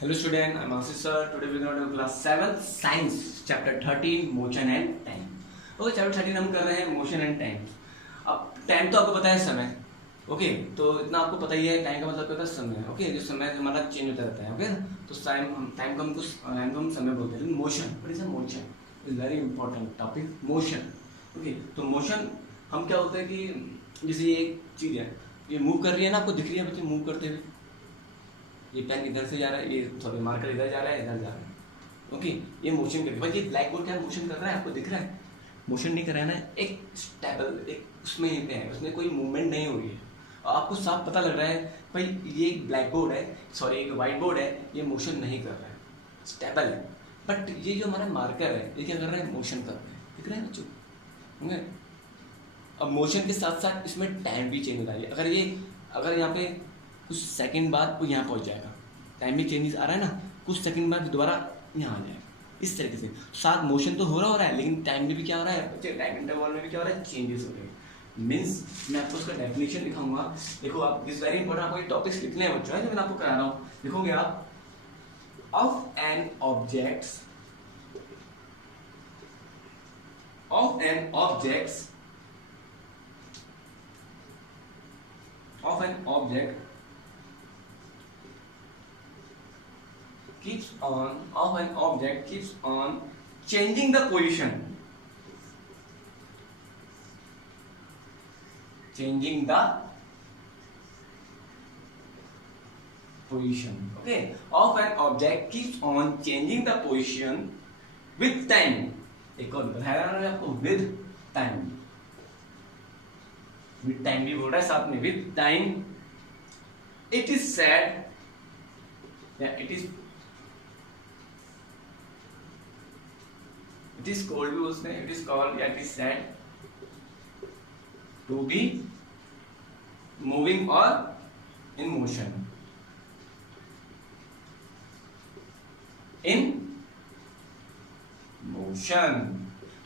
Hello student, I'm Ashish sir. Today we're going to do class 7 science chapter 13 motion and time. Okay, chapter 13 हम कर रहे हैं motion and time. अब time तो आपको पता है समय. ओके तो इतना आपको पता ही है. टाइम का मतलब क्या होता है समय. ओके जो समय हमारा चेंज होता रहता है. ओके तो टाइम को हम समय बोलते हैं. Motion, what is a motion? Is very important topic. Motion. Okay तो मोशन हम क्या होता है कि जैसे ये एक चीज है, ये मूव कर रही है ना, आपको दिख रही है बच्चे मूव करते हुए. ये पेन इधर से जा रहा है, ये सॉरी मार्कर इधर जा रहा है, इधर जा रहा है. ओके ये मोशन कर रही है. भाई ये ब्लैक बोर्ड क्या मोशन कर रहा है, आपको दिख रहा है? मोशन नहीं कर रहा है ना, एक स्टेबल एक उसमें पे है, उसमें कोई मूवमेंट नहीं हो रही है. और आपको साफ पता लग रहा है भाई ये एक ब्लैक बोर्ड है, सॉरी एक वाइट बोर्ड है, ये मोशन नहीं कर रहा है, स्टेबल है. बट ये जो हमारा मार्कर है ये क्या कर रहा है, मोशन कर रहा है. दिख रहा है बच्चों? अब मोशन के साथ साथ इसमें टाइम भी चेंज होता है. अगर यहाँ पे कुछ सेकंड बाद वो यहाँ पहुँच जाएगा, टाइम में चेंजेस आ रहा है ना, कुछ सेकंड बाद दोबारा यहाँ आ जाएगा. इस तरीके से साथ मोशन तो हो रहा है, लेकिन टाइम में भी क्या हो रहा है बच्चे, टाइम इंटरवल में भी क्या हो रहा है, चेंजेस हो रहे हैं. मीन्स मैं आपको उसका डेफिनेशन लिखाऊंगा. देखो आप, दिस वेरी इंपॉर्टेंट, आपको ये टॉपिक्स लिखने हैं बच्चों, है जो मैं आपको करा रहा हूँ. लिखोगे आप of an object keeps on changing the position. Okay, of an object keeps on changing the position with time. एक और बताया ना आपको, with time. with time भी बोल रहा है साथ में, with time it is said, it is called भी उसने, it is called, it is said to be moving or in motion.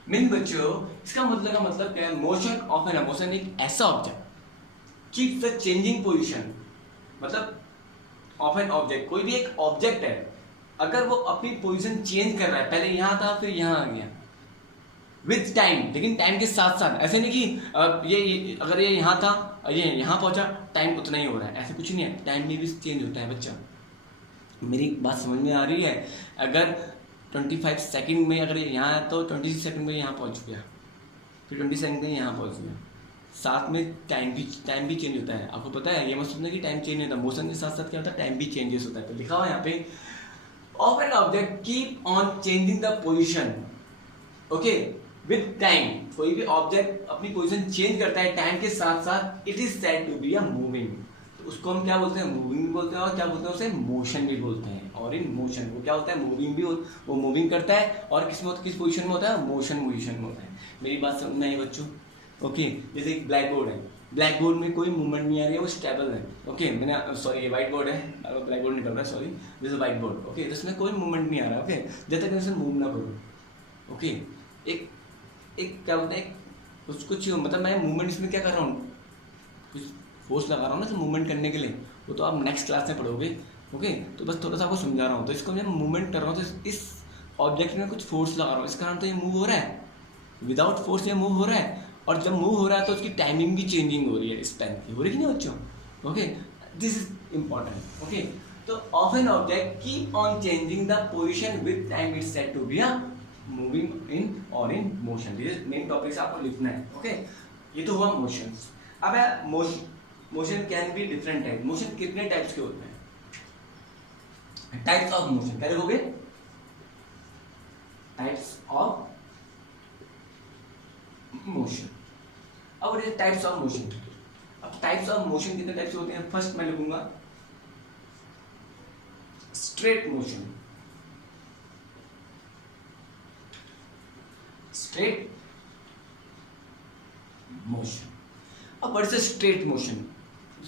Mean बच्चों इसका मतलब क्या है, मोशन ऑफ एन, मोशन एक ऐसा object keeps the changing position. मतलब ऑफ एन ऑब्जेक्ट, कोई भी एक ऑब्जेक्ट है, अगर वो अपनी पोजीशन चेंज कर रहा है, पहले यहाँ था फिर यहाँ आ गया विथ टाइम, लेकिन टाइम के साथ साथ. ऐसे नहीं कि ये अगर ये यहाँ था ये यहाँ पहुंचा, टाइम उतना ही हो रहा है, ऐसे कुछ नहीं है. टाइम में भी चेंज होता है बच्चा. मेरी बात समझ में आ रही है? अगर 25 सेकंड में अगर ये यहाँ है तो 26 सेकंड में यहाँ पहुँच गया, फिर 20 सेकंड में यहाँ पहुँच गया. साथ में टाइम भी चेंज होता है. आपको पता है, ये मत सोचना कि टाइम चेंज नहीं होता, मोशन के साथ साथ क्या होता है, टाइम भी चेंजेस होता है. तो लिखा हुआ यहाँ पे of an object keep on changing the position, okay, with time. कोई भी ऑब्जेक्ट अपनी पोजीशन चेंज करता है टाइम के साथ साथ, it is said to be a moving. तो उसको हम क्या बोलते हैं, मूविंग भी बोलते हैं, और क्या बोलते हैं उसे, मोशन भी बोलते हैं. और इन मोशन वो क्या होता है, मूविंग भी वो मूविंग करता है, और किस पोजीशन में होता है, मोशन में होता है. मेरी बात समझ में आई बच्चों? ओके जैसे एक ब्लैक बोर्ड है, ब्लैक बोर्ड में कोई मूवमेंट नहीं आ रही है, वो स्टेबल है. ओके मैंने सॉरी ये व्हाइट बोर्ड है, ब्लैक बोर्ड निकल रहा है, सॉरी जैसे व्हाइट बोर्ड. ओके तो इसमें कोई मूवमेंट नहीं आ रहा है. ओके जब तक इसे मूव ना करो. ओके एक क्या बोलते हैं, कुछ मतलब मैं मूवमेंट इसमें क्या कर रहा हूँ, कुछ फोर्स लगा रहा हूँ ना तो मूवमेंट करने के लिए, वो तो आप नेक्स्ट क्लास में पढ़ोगे. ओके तो बस थोड़ा सा आपको समझा रहा हूँ. तो इसको मैं मूवमेंट कर रहा हूँ, तो इस ऑब्जेक्ट में कुछ फोर्स लगा रहा हूँ, इस कारण तो ये मूव हो रहा है. विदाउट फोर्स ये मूव हो रहा है, और जब मूव हो रहा है तो उसकी टाइमिंग भी चेंजिंग हो रही है, इस पेन की हो रही है नहीं बच्चों? Okay this is important. Okay तो of an object keep on changing the position with time, it's said to be a moving in or in motion. ये मेन टॉपिक से आपको लिखना है. ओके ये तो हुआ मोशन. अब motion can be different type. Motion कितने टाइप्स के होते हैं, टाइप्स ऑफ मोशन. क्या लिखोगे, टाइप्स ऑफ मोशन. अब ये टाइप्स ऑफ मोशन. अब टाइप्स ऑफ मोशन कितने टाइप्स होते हैं? फर्स्ट मैं लिखूंगा स्ट्रेट मोशन. Straight motion. अब व्हाट इज स्ट्रेट मोशन?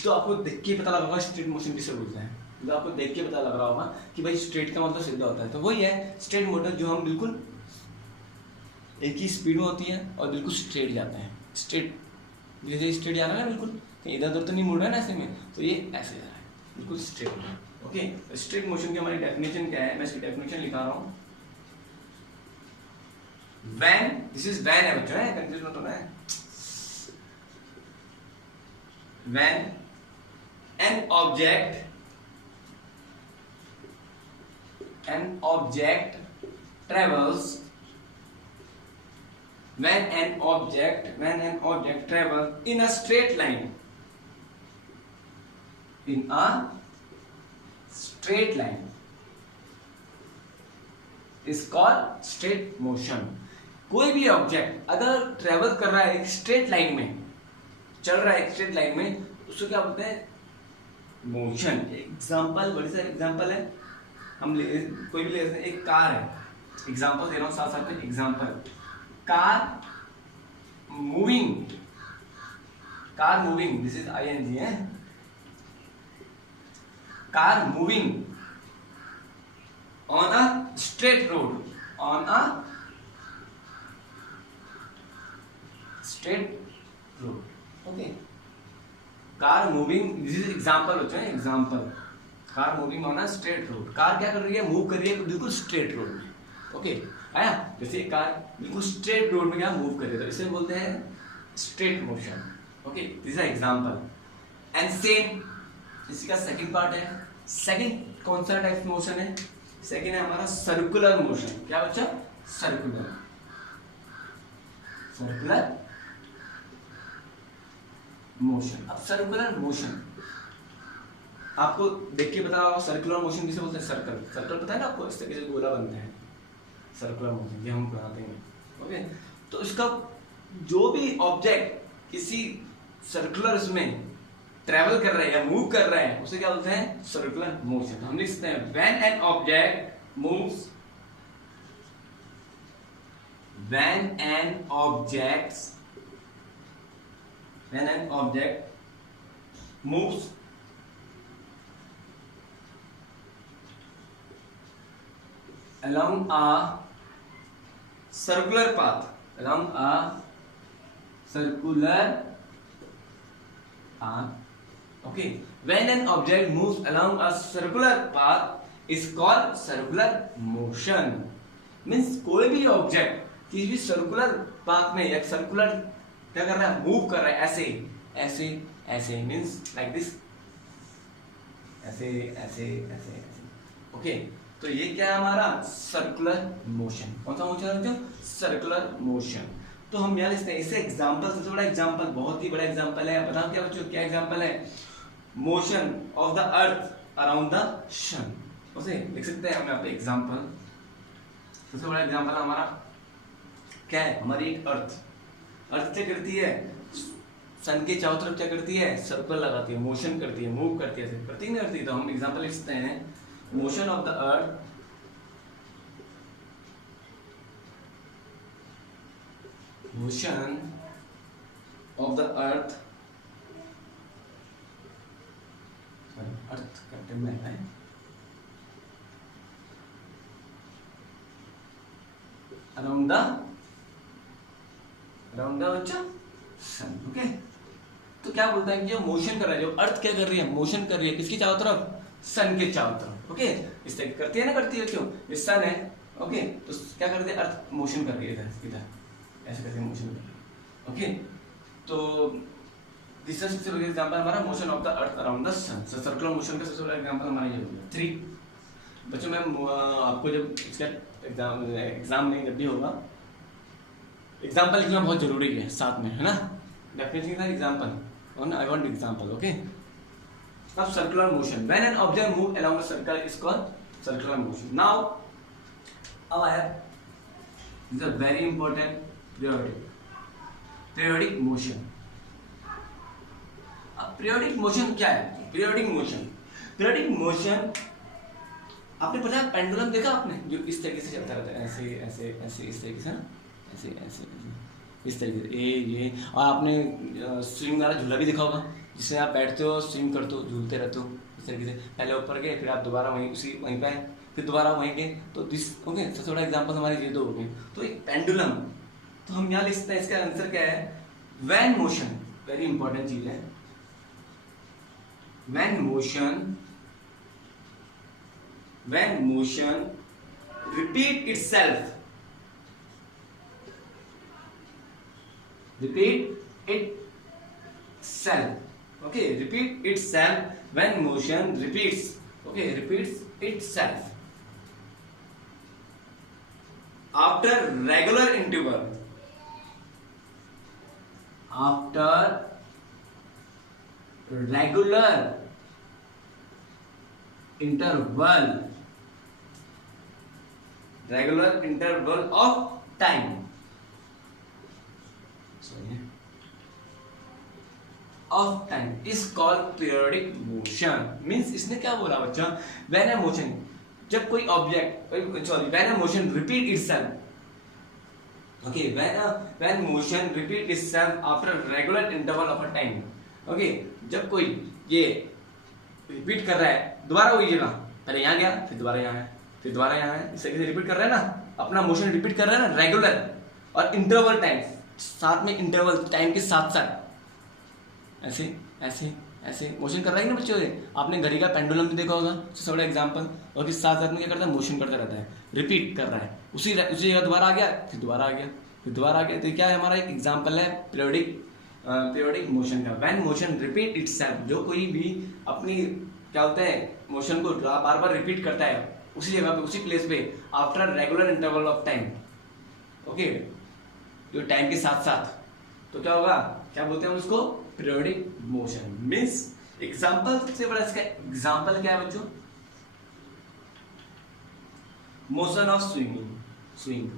तो आपको देख के पता लगा होगा स्ट्रेट मोशन किसे बोलते हैं. तो आपको देख के पता लग रहा होगा कि भाई स्ट्रेट का मतलब सीधा होता है. तो वही है स्ट्रेट मोशन, जो हम बिल्कुल एक ही स्पीड में होती है और बिल्कुल स्ट्रेट जाते हैं. स्ट्रेट जैसे स्ट्रेट जा रहा है ना, बिल्कुल कहीं इधर उधर तो नहीं मुड़ रहा है ना ऐसे में, तो ये ऐसे जा रहा है बिल्कुल स्ट्रेट. ओके, स्ट्रेट मोशन की हमारी डेफिनेशन क्या है, मैं इसकी डेफिनेशन लिखा रहा हूं। व्हेन, दिस इज व्हेन है बच्चों, है कंफ्यूज मत होना है। When an object travels, when an object travels in a straight line, is called straight motion। कोई भी ऑब्जेक्ट अगर ट्रेवल कर रहा है एक स्ट्रेट लाइन में, चल रहा है एक स्ट्रेट लाइन में, उसको क्या बोलते हैं, मोशन। एग्जांपल, बड़ी सारी एग्जांपल है, हम कोई भी ले सकते हैं। एक कार है, एग्जांपल दे रहा हूं साथ साथ में example. Car moving, this is ING है। Car moving on a straight road, okay, car moving, this is example होता है, example. Car moving on a straight road, car क्या कर रही है, मूव कर रही है बिल्कुल स्ट्रेट रोड में। ओके, आया, जैसे कार बिल्कुल स्ट्रेट रोड में क्या मूव कर रही है, तो इसे बोलते हैं straight motion. Okay, this is example. And same इसी का सेकंड पार्ट है। सेकंड कौन सा टाइप मोशन है, सेकंड है हमारा सर्कुलर मोशन। क्या बच्चा, सर्कुलर मोशन। अब सर्कुलर मोशन आपको देख के बता रहा हूं, सर्कुलर मोशन किसे बोलते हैं, सर्कल पता है ना आपको, इस तरीके से गोला बनता है, सर्कुलर मोशन ये हम बनाते हैं। ओके, तो इसका जो भी ऑब्जेक्ट किसी सर्कुलर इसमें ट्रैवल कर रहा है या मूव कर रहा है, उसे क्या बोलते हैं, सर्कुलर मोशन। हम लिख सकते हैं when an object moves, when an object moves along a circular path, okay, when an object moves along a circular path is called circular motion। Means कोई भी ऑब्जेक्ट किसी भी सर्कुलर पाथ में या सर्कुलर क्या कर रहा है, मूव कर रहा है, ऐसे ऐसे ऐसे, मीन्स लाइक दिस, ऐसे ऐसे ऐसे ऐसे। ओके, तो ये क्या है हमारा सर्कुलर मोशन। कौन सा मोशन है, सर्कुलर मोशन। तो हम यहाँ लिखते हैं इसे एग्जांपल, सबसे बड़ा एग्जांपल, बहुत ही बड़ा एग्जांपल है। बताओ क्या बच्चों, क्या एग्जांपल है, motion of the earth around the sun. उसे लिख सकते हैं हम यहाँ पे एग्जांपल। सबसे बड़ा एग्जांपल हमारा क्या है, हमारी अर्थ क्या करती है, सन के चारों तरफ क्या करती है, सर्कल लगाती है, मोशन करती है, मूव करती है, करती नहीं करती। तो हम एग्जांपल लिख सकते हैं motion of the earth earth capital में है, अराउंड द बच्चा सन। ओके, तो क्या बोलता है कि जो मोशन कर रहा है, जो अर्थ क्या कर रही है, मोशन कर रही है किसकी चारों तरफ, सन के चारों तरफ। ओके, इस तरह करती है ना, करती है, क्यों, ये सन है। ओके, तो क्या करती है, अर्थ मोशन कर रही है इधर ऐसे करके मोशन कर रही है। ओके, तो दिस इज सबसे बड़ा एग्जांपल हमारा motion of the earth around the sun. Circular motion का सबसे बड़ा एग्जांपल हमारा ये हो गया। 3 बच्चों, मैं आपको जब इसका एग्जाम में जब भी होगा, एग्जाम्पल लिखना बहुत जरूरी है साथ में, है ना, डेफिनेटली का एग्जाम्पल और आई वांट एग्जाम्पल। ओके, अब circular motion, when an object move along the circle is called circular motion. Now अब आया this is very important, periodic motion. अब पीरियोडिक मोशन क्या है, पीरियोडिक मोशन आपने पता है, पेंडुलम देखा आपने, जो इस तरीके से चलता रहता है, ऐसे ऐसे ऐसे, इस तरीके से ना, ऐसे ऐसे इस तरीके से, ये। और आपने स्विंग वाला झूला भी देखा होगा, जिसमें आप बैठते हो, स्विंग करते हो, झूलते रहते हो इस तरीके से, पहले ऊपर गए, फिर आप दोबारा वहीं पे, फिर दोबारा वहीं गए। तो दिस ओके, सबसे बड़ा एग्जांपल हमारे ये दो हो गए। तो एक पेंडुलम, तो हम यहाँ लिख सकते हैं, इसका आंसर क्या है, व्हेन मोशन, वेरी इंपॉर्टेंट चीज है, when motion when motion repeat itself, okay, repeat itself when motion repeats, okay, repeats itself after regular interval, after regular interval of time, of time is called periodic motion. Means इसने क्या बोला बच्चा, when a motion, जब कोई object, when a motion repeat itself, okay, when motion repeat itself after regular interval of a time, okay, जब कोई ये repeat कर रहा है, दोबारा वही जगह, पहले यहाँ गया फिर दोबारा यहाँ है, फिर दोबारा यहाँ है, इस तरीके से रिपीट कर रहा है ना, अपना मोशन रिपीट कर रहा है ना रेगुलर और इंटरवल टाइम, साथ में इंटरवल टाइम के साथ साथ ऐसे ऐसे ऐसे मोशन कर रहा है ना बच्चों। आपने घड़ी का पेंडुलम भी देखा होगा, सबसे बड़ा एग्जांपल, और फिर साथ साथ में क्या करता है, मोशन करता रहता है, रिपीट कर रहा है, उसी जगह दोबारा आ गया, फिर दोबारा आ गया, फिर दोबारा आ गया। तो क्या है, हमारा एक एग्जांपल है पीरियोडिक मोशन का। व्हेन मोशन रिपीट इटसेल्फ, जो कोई भी अपनी क्या होता है मोशन को बार बार रिपीट करता है उसी जगह पे, उसी प्लेस पे, after regular interval of time, okay, जो टाइम के साथ साथ, तो क्या होगा, क्या बोलते हैं उसको, पीरियोडिक मोशन। मीन्स एग्जांपल, सबसे बड़ा इसका एग्जांपल क्या है बच्चों, motion of swing,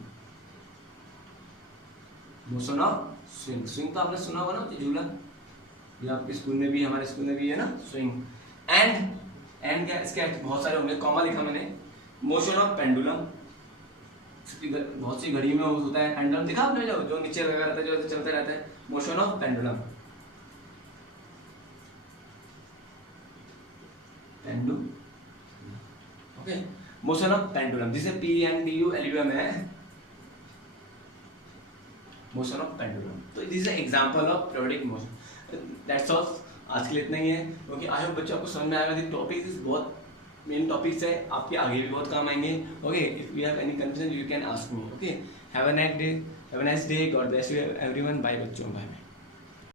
motion of swing तो आपने सुना होगा ना, झूला, ये आपके स्कूल में भी, हमारे स्कूल में भी है ना स्विंग। एंड क्या, इसके बहुत सारे होंगे, कॉमा लिखा मैंने। मोशन ऑफ पेंडुलम, बहुत सी घड़ी में होता है पेंडुलम, दिखा आपने, जो नीचे लगा रहता है, जो चलते रहता है, motion of pendulum, okay, motion of pendulum, जिसे PNDULUM है, मोशन ऑफ पेंडुलम। तो this is example of periodic motion. That's all, आज के लिए इतना ही है। क्योंकि आई होप बच्चों आपको समझ में आएगा। दी टॉपिक इज बहुत मेन टॉपिक्स है, आपके आगे भी बहुत काम आएंगे। Okay, if you have any confusion you can ask me. Okay, have a nice day, God bless you everyone, bye बच्चों, बाय।